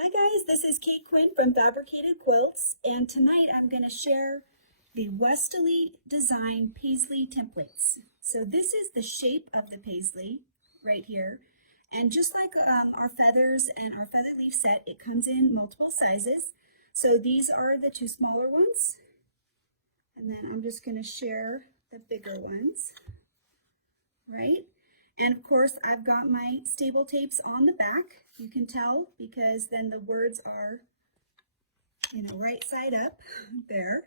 Hi guys, this is Quinn from Fabricated Quilts, and tonight I'm going to share the Westalee Design Paisley Templates. So this is the shape of the paisley right here, and just like our feathers and our feather leaf set, it comes in multiple sizes. So these are the two smaller ones, and then I'm just going to share the bigger ones, right? And of course, I've got my staple tapes on the back. You can tell because then the words are, right side up there.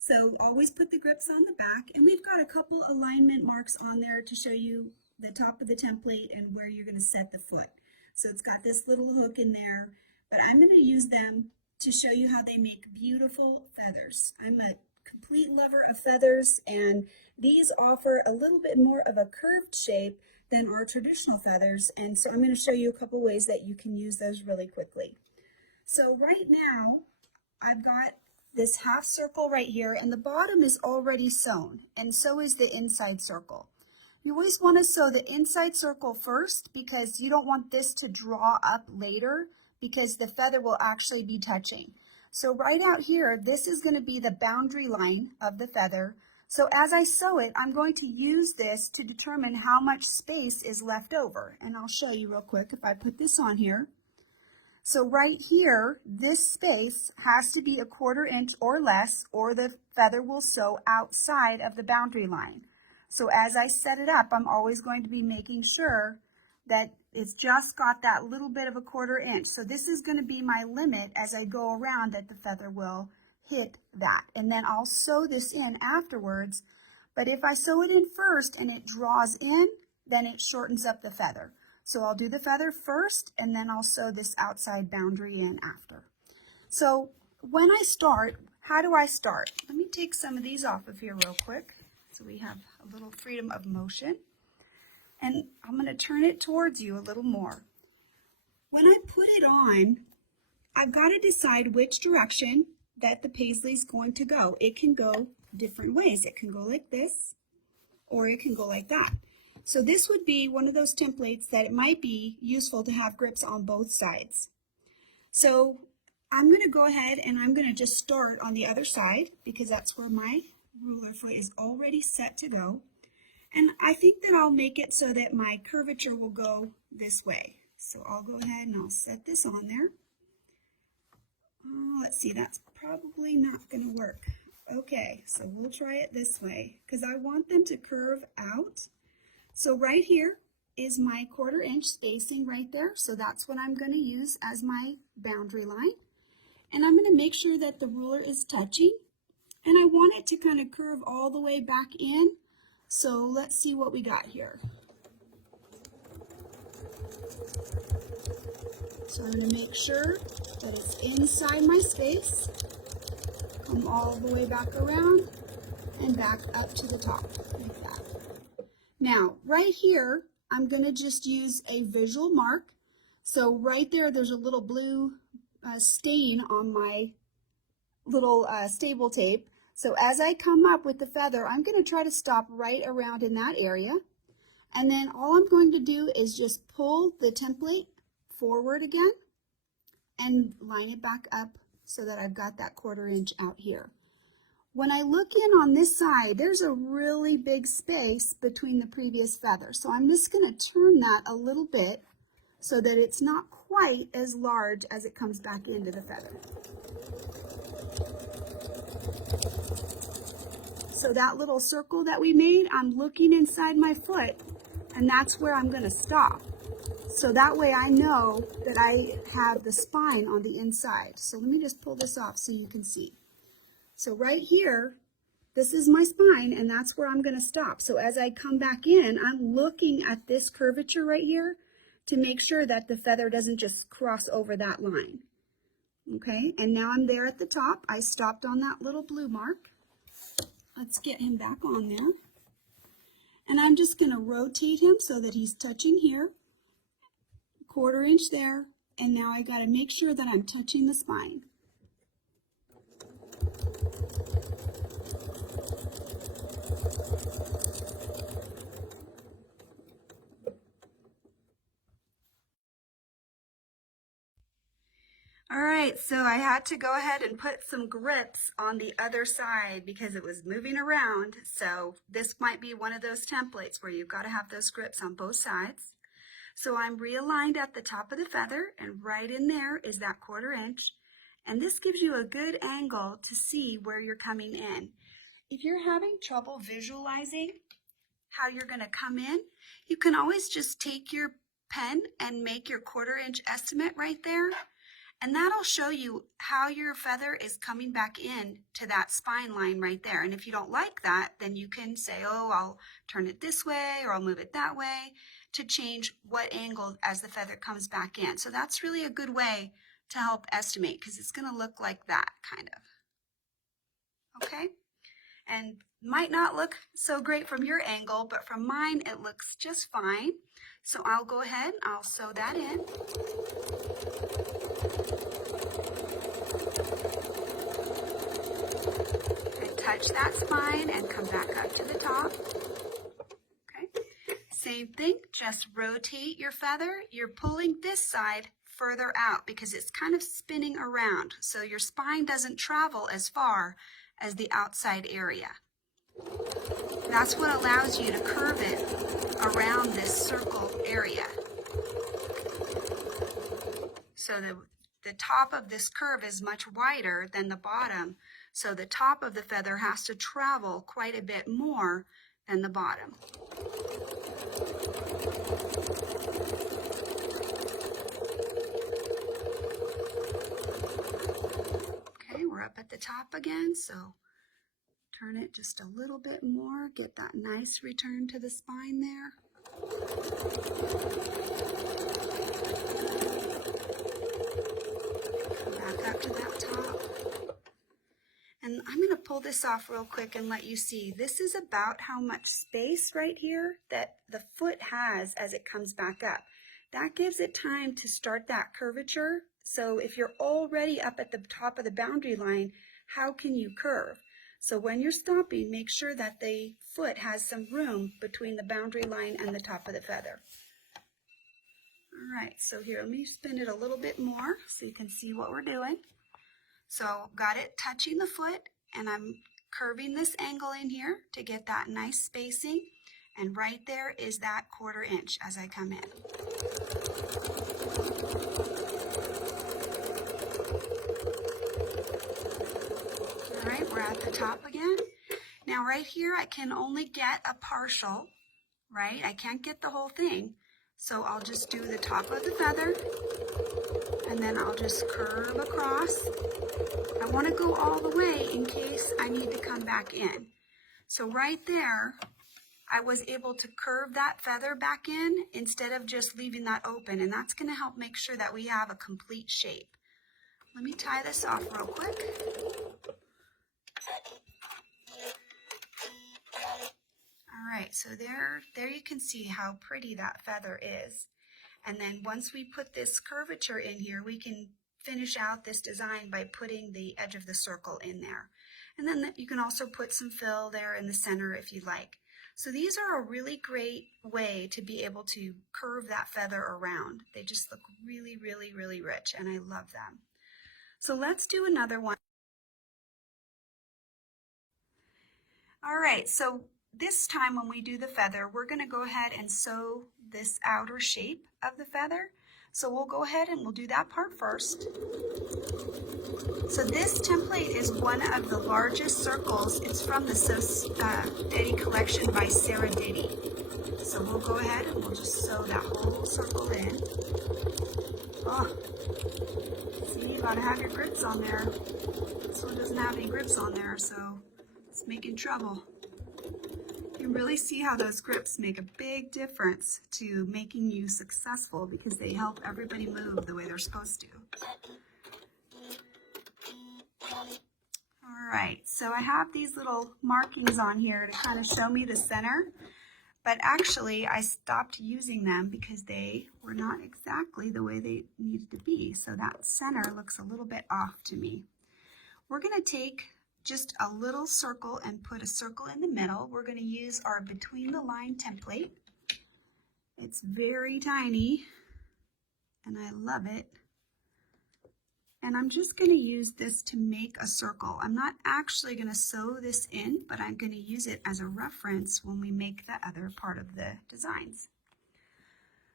So always put the grips on the back. And we've got a couple alignment marks on there to show you the top of the template and where you're going to set the foot. So it's got this little hook in there, but I'm going to use them to show you how they make beautiful feathers. I'm a complete lover of feathers, and these offer a little bit more of a curved shape than our traditional feathers, and so I'm going to show you a couple ways that you can use those really quickly. So right now I've got this half circle right here, and the bottom is already sewn, and so is the inside circle. You always want to sew the inside circle first because you don't want this to draw up later because the feather will actually be touching. So right out here, this is going to be the boundary line of the feather. So as I sew it, I'm going to use this to determine how much space is left over. And I'll show you real quick if I put this on here. So right here, this space has to be 1/4 inch or less, or the feather will sew outside of the boundary line. So as I set it up, I'm always going to be making sure that it's just got that little bit of 1/4 inch. So this is going to be my limit as I go around that the feather will hit that, and then I'll sew this in afterwards. But if I sew it in first and it draws in, then it shortens up the feather. So I'll do the feather first, and then I'll sew this outside boundary in after. So when I start, how do I start? Let me take some of these off of here real quick so we have a little freedom of motion. And I'm going to turn it towards you a little more. When I put it on, I've got to decide which direction that the paisley is going to go. It can go different ways. It can go like this, or it can go like that. So this would be one of those templates that it might be useful to have grips on both sides. So I'm going to go ahead and I'm going to just start on the other side because that's where my ruler foot is already set to go. And I think that I'll make it so that my curvature will go this way. So I'll go ahead and I'll set this on there. Oh, let's see, that's probably not going to work. Okay, so we'll try it this way because I want them to curve out. So right here is my 1/4 inch spacing right there. So that's what I'm going to use as my boundary line. And I'm going to make sure that the ruler is touching. And I want it to kind of curve all the way back in. So let's see what we got here. So I'm going to make sure that it's inside my space. Come all the way back around and back up to the top like that. Now, right here, I'm going to just use a visual mark. So right there, there's a little blue stain on my little staple tape. So as I come up with the feather, I'm going to try to stop right around in that area. And then all I'm going to do is just pull the template forward again and line it back up so that I've got that 1/4 inch out here. When I look in on this side, there's a really big space between the previous feather. So I'm just going to turn that a little bit so that it's not quite as large as it comes back into the feather. So that little circle that we made, I'm looking inside my foot, and that's where I'm going to stop. So that way I know that I have the spine on the inside. So let me just pull this off so you can see. So right here, this is my spine, and that's where I'm going to stop. So as I come back in, I'm looking at this curvature right here to make sure that the feather doesn't just cross over that line. Okay, and now I'm there at the top. I stopped on that little blue mark. Let's get him back on there. And I'm just going to rotate him so that he's touching here. 1/4 inch there. And now I got to make sure that I'm touching the spine. right, so I had to go ahead and put some grips on the other side because it was moving around. So this might be one of those templates where you've got to have those grips on both sides. So I'm realigned at the top of the feather, and right in there is that 1/4 inch. And this gives you a good angle to see where you're coming in. If you're having trouble visualizing how you're going to come in, you can always just take your pen and make your 1/4 inch estimate right there. And that'll show you how your feather is coming back in to that spine line right there. And if you don't like that, then you can say, oh, I'll turn it this way or I'll move it that way to change what angle as the feather comes back in. So that's really a good way to help estimate because it's going to look like that kind of. Okay? And might not look so great from your angle, but from mine it looks just fine. So I'll go ahead, I'll sew that in. And touch that spine and come back up to the top. Okay. Same thing, just rotate your feather. You're pulling this side further out because it's kind of spinning around. So your spine doesn't travel as far as the outside area. That's what allows you to curve it around this circle area. So the top of this curve is much wider than the bottom, so the top of the feather has to travel quite a bit more than the bottom. Okay, we're up at the top again, so turn it just a little bit more, get that nice return to the spine there. Come back up to that top. And I'm going to pull this off real quick and let you see. This is about how much space right here that the foot has as it comes back up. That gives it time to start that curvature. So if you're already up at the top of the boundary line, how can you curve? So when you're stopping, make sure that the foot has some room between the boundary line and the top of the feather. All right, so here, let me spin it a little bit more so you can see what we're doing. So got it touching the foot, and I'm curving this angle in here to get that nice spacing. And right there is that 1/4 inch as I come in. All right, we're at the top again. Now right here, I can only get a partial, right? I can't get the whole thing. So I'll just do the top of the feather, and then I'll just curve across. I want to go all the way in case I need to come back in. So right there, I was able to curve that feather back in instead of just leaving that open, and that's going to help make sure that we have a complete shape. Let me tie this off real quick. All right, so there you can see how pretty that feather is. And then once we put this curvature in here, we can finish out this design by putting the edge of the circle in there. And then you can also put some fill there in the center if you like. So these are a really great way to be able to curve that feather around. They just look really, really, really rich, and I love them. So let's do another one. All right, so this time when we do the feather, we're going to go ahead and sew this outer shape of the feather. So we'll go ahead and we'll do that part first. So this template is one of the largest circles. It's from the Sew Diddy collection by Sarah Diddy. So we'll go ahead and we'll just sew that whole circle in. Oh, see, you gotta have your grips on there. This one doesn't have any grips on there, so it's making trouble. You really see how those grips make a big difference to making you successful because they help everybody move the way they're supposed to. All right, so I have these little markings on here to kind of show me the center, but actually I stopped using them because they were not exactly the way they needed to be. So that center looks a little bit off to me. We're going to take just a little circle and put a circle in the middle. We're going to use our between the line template. It's very tiny and I love it. And I'm just going to use this to make a circle. I'm not actually going to sew this in, but I'm going to use it as a reference when we make the other part of the designs.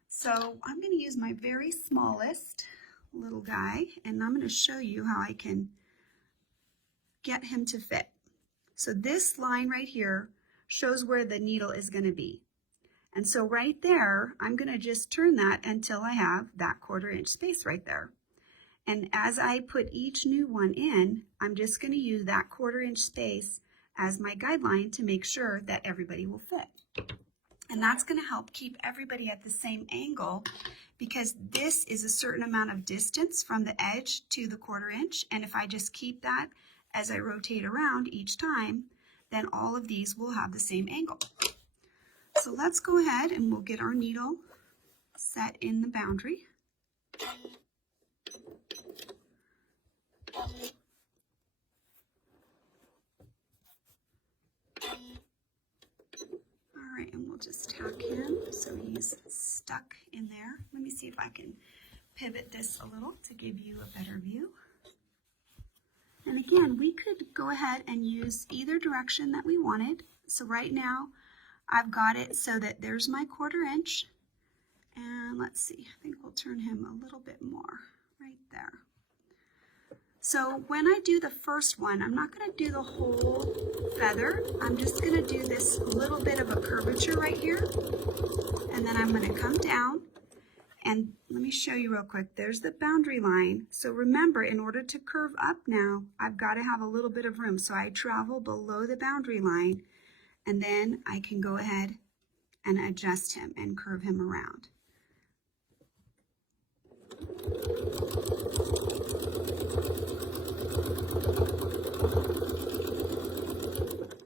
So I'm going to use my very smallest little guy, and I'm going to show you how I can get him to fit. So this line right here shows where the needle is going to be. And so right there, I'm going to just turn that until I have that 1/4 inch space right there. And as I put each new one in, I'm just going to use that 1/4 inch space as my guideline to make sure that everybody will fit. And that's going to help keep everybody at the same angle, because this is a certain amount of distance from the edge to the 1/4 inch. And if I just keep that as I rotate around each time, then all of these will have the same angle. So let's go ahead and we'll get our needle set in the boundary. All right, and we'll just tack him so he's stuck in there. Let me see if I can pivot this a little to give you a better view. And again, we could go ahead and use either direction that we wanted. So right now, I've got it so that there's my 1/4 inch. And let's see, I think we'll turn him a little bit more right there. So when I do the first one, I'm not going to do the whole feather. I'm just going to do this little bit of a curvature right here. And then I'm going to come down. And let me show you real quick. There's the boundary line. So remember, in order to curve up now, I've got to have a little bit of room. So I travel below the boundary line, and then I can go ahead and adjust him and curve him around.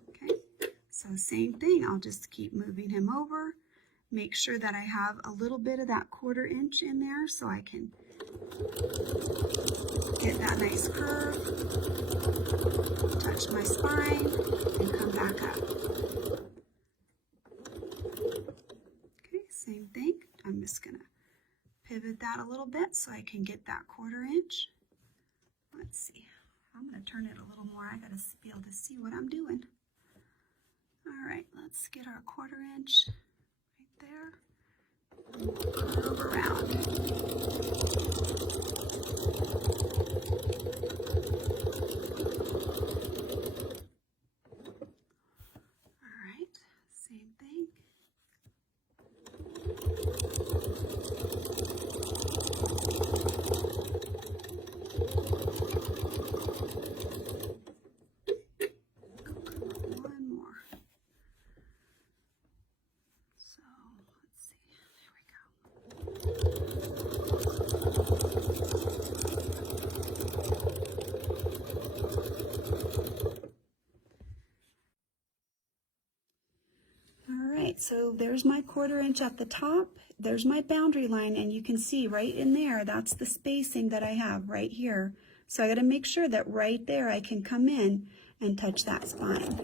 Okay, so same thing. I'll just keep moving him over. Make sure that I have a little bit of that 1/4 inch in there so I can get that nice curve, touch my spine, and come back up. Okay, same thing. I'm just gonna pivot that a little bit so I can get that 1/4 inch. Let's see. I'm gonna turn it a little more. I gotta be able to see what I'm doing. All right, let's get our 1/4 inch. There, and we'll curve around. All right, same thing. One more. So let's see, there we go. All right, so there's my 1/4 inch at the top. There's my boundary line, and you can see right in there, that's the spacing that I have right here. So I got to make sure that right there I can come in and touch that spine.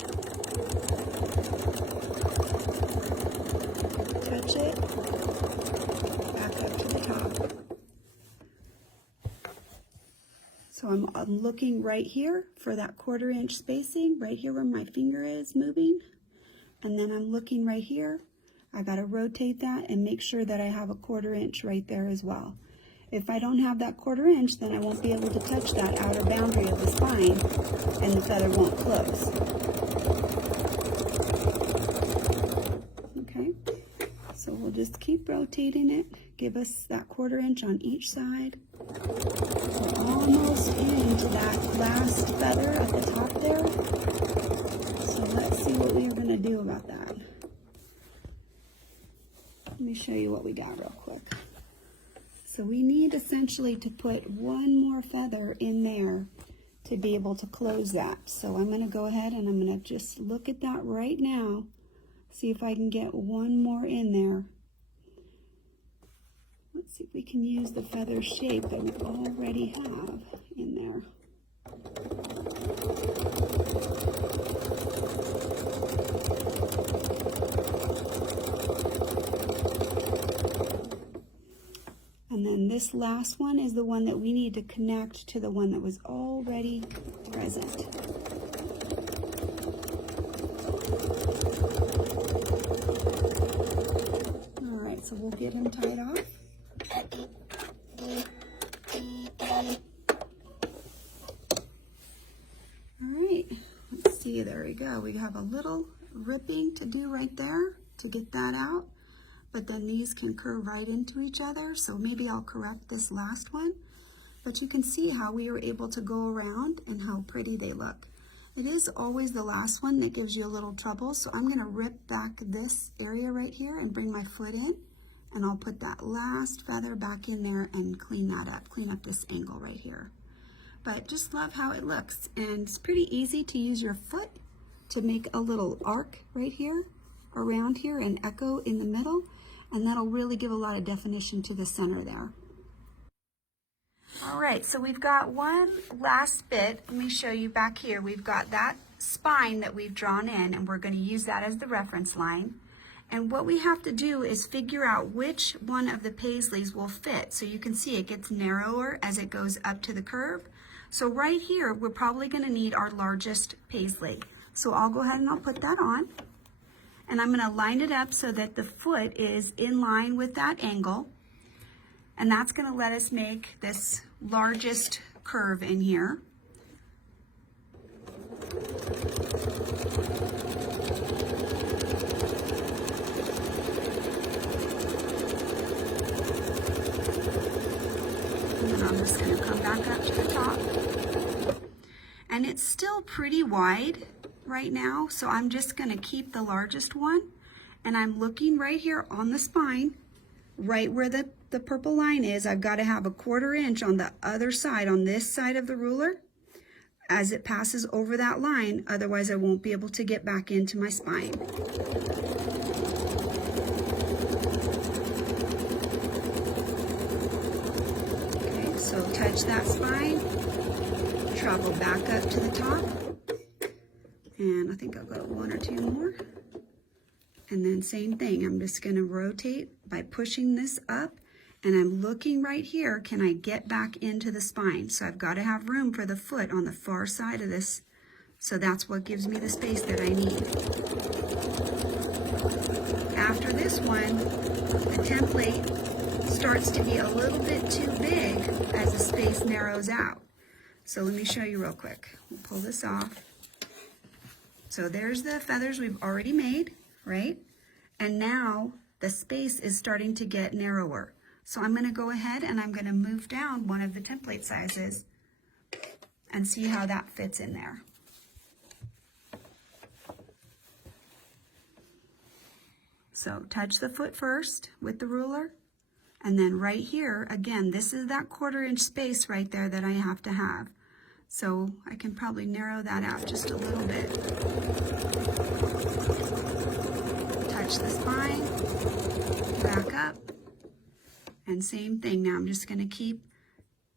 Touch it, back up to the top. So I'm looking right here for that 1/4 inch spacing, right here where my finger is moving. And then I'm looking right here. I got to rotate that and make sure that I have a 1/4 inch right there as well. If I don't have that 1/4 inch, then I won't be able to touch that outer boundary of the spine, and the feather won't close. Okay, so we'll just keep rotating it. Give us that 1/4 inch on each side. We're almost into that last feather at the top there. So let's see what we're going to do about that. Let me show you what we got real quick. So we need essentially to put one more feather in there to be able to close that. So I'm going to go ahead and I'm going to just look at that right now. See if I can get one more in there. Let's see if we can use the feather shape that we already have in there. And then this last one is the one that we need to connect to the one that was already present. All right, so we'll get him tied off. All right, let's see, there we go. We have a little ripping to do right there to get that out, but then these can curve right into each other, so maybe I'll correct this last one. But you can see how we were able to go around and how pretty they look. It is always the last one that gives you a little trouble, so I'm going to rip back this area right here and bring my foot in, and I'll put that last feather back in there and clean that up, clean up this angle right here. But just love how it looks, and it's pretty easy to use your foot to make a little arc right here around here and echo in the middle, and that'll really give a lot of definition to the center there. All right, so we've got one last bit. Let me show you back here. We've got that spine that we've drawn in, and we're going to use that as the reference line. And what we have to do is figure out which one of the paisleys will fit. So you can see it gets narrower as it goes up to the curve. So right here, we're probably going to need our largest paisley. So I'll go ahead and I'll put that on. And I'm going to line it up so that the foot is in line with that angle. And that's going to let us make this largest curve in here. And then I'm just going to come back up to the top. And it's still pretty wide right now, so I'm just going to keep the largest one. And I'm looking right here on the spine, right where the purple line is. I've got to have a 1/4 inch on the other side, on this side of the ruler, as it passes over that line. Otherwise, I won't be able to get back into my spine. Okay, so touch that spine, travel back up to the top, and I think I'll go 1 or 2 more. And then same thing, I'm just going to rotate by pushing this up, and I'm looking right here, can I get back into the spine? So I've got to have room for the foot on the far side of this, so that's what gives me the space that I need. After this one, the template starts to be a little bit too big as the space narrows out. So let me show you real quick. We'll pull this off. So there's the feathers we've already made, right? And now the space is starting to get narrower. So I'm going to go ahead and I'm going to move down one of the template sizes and see how that fits in there. So touch the foot first with the ruler, and then right here, again, this is that 1/4 inch space right there that I have to have. So I can probably narrow that out just a little bit. Touch the spine, back up, and same thing. Now I'm just going to keep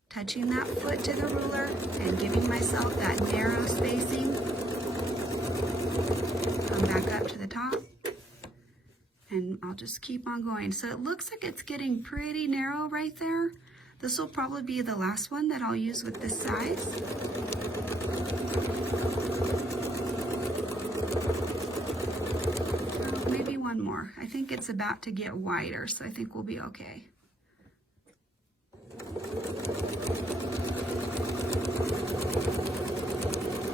touching that foot to the ruler and giving myself that narrow spacing. Come back up to the top, and I'll just keep on going. So it looks like it's getting pretty narrow right there. This will probably be the last one that I'll use with this size. Maybe one more. I think it's about to get wider, so I think we'll be okay.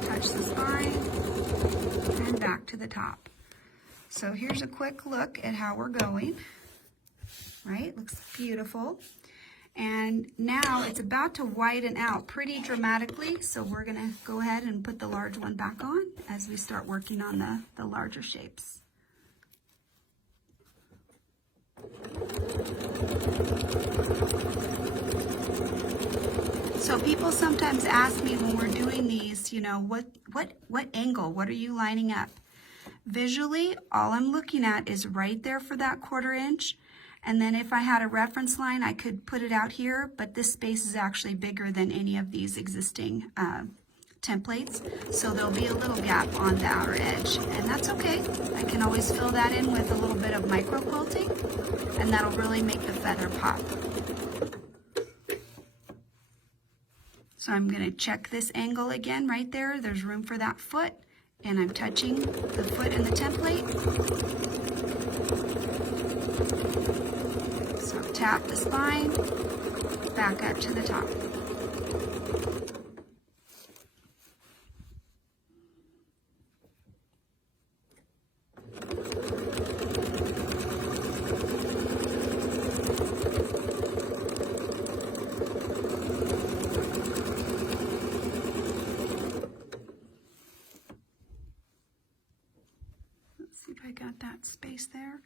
Touch the spine and back to the top. So here's a quick look at how we're going. Right? Looks beautiful. And now it's about to widen out pretty dramatically, so we're going to go ahead and put the large one back on as we start working on the larger shapes. So people sometimes ask me when we're doing these, you know, what angle, what are you lining up? Visually, all I'm looking at is right there for that 1/4 inch. And then if I had a reference line, I could put it out here, but this space is actually bigger than any of these existing templates. So there'll be a little gap on the outer edge, and that's okay. I can always fill that in with a little bit of micro quilting, and that'll really make the feather pop. So I'm going to check this angle again right there. There's room for that foot, and I'm touching the foot in the template. So tap the spine, back up to the top. See if I got that space there.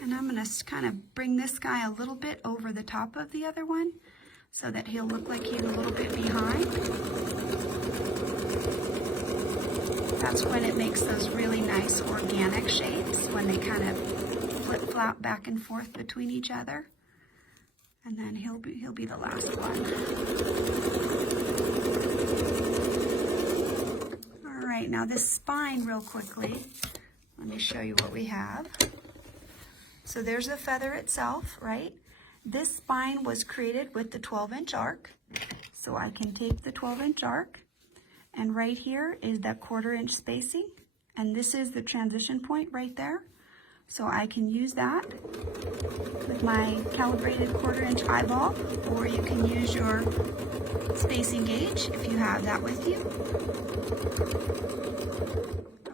And I'm going to kind of bring this guy a little bit over the top of the other one so that he'll look like he's a little bit behind. That's when it makes those really nice organic shapes, when they kind of flip-flop back and forth between each other. And then he'll be the last one. All right, now this spine real quickly. Let me show you what we have. So there's the feather itself, right? This spine was created with the 12-inch arc. So I can take the 12-inch arc, and right here is that 1/4 inch spacing. And this is the transition point right there. So I can use that with my calibrated 1/4 inch eyeball, or you can use your spacing gauge if you have that with you.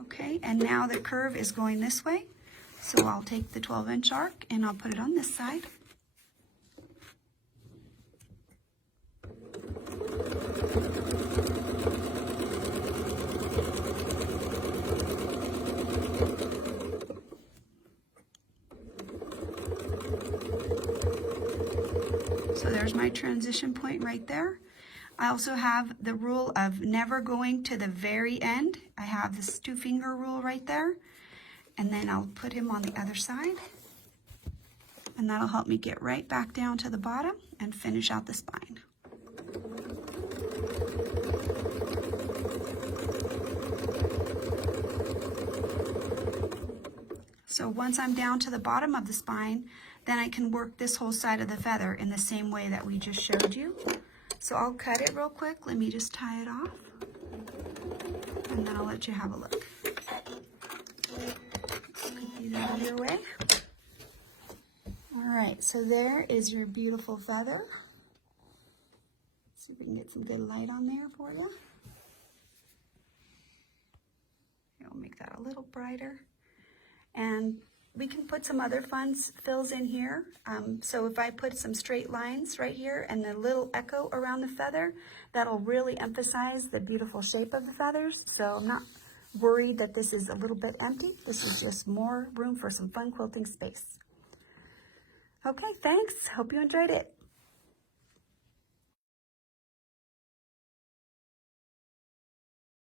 Okay, and now the curve is going this way. So I'll take the 12-inch arc and I'll put it on this side. So there's my transition point right there. I also have the rule of never going to the very end. I have this 2-finger rule right there. And then I'll put him on the other side. And that'll help me get right back down to the bottom and finish out the spine. So once I'm down to the bottom of the spine, then I can work this whole side of the feather in the same way that we just showed you. So I'll cut it real quick. Let me just tie it off. And then I'll let you have a look. Get that out of your way. All right, so there is your beautiful feather. Let's see if we can get some good light on there for you. I'll make that a little brighter. And we can put some other fun fills in here. So if I put some straight lines right here and a little echo around the feather, that'll really emphasize the beautiful shape of the feathers. So I'm not worried that this is a little bit empty. This is just more room for some fun quilting space. Okay, thanks. Hope you enjoyed it.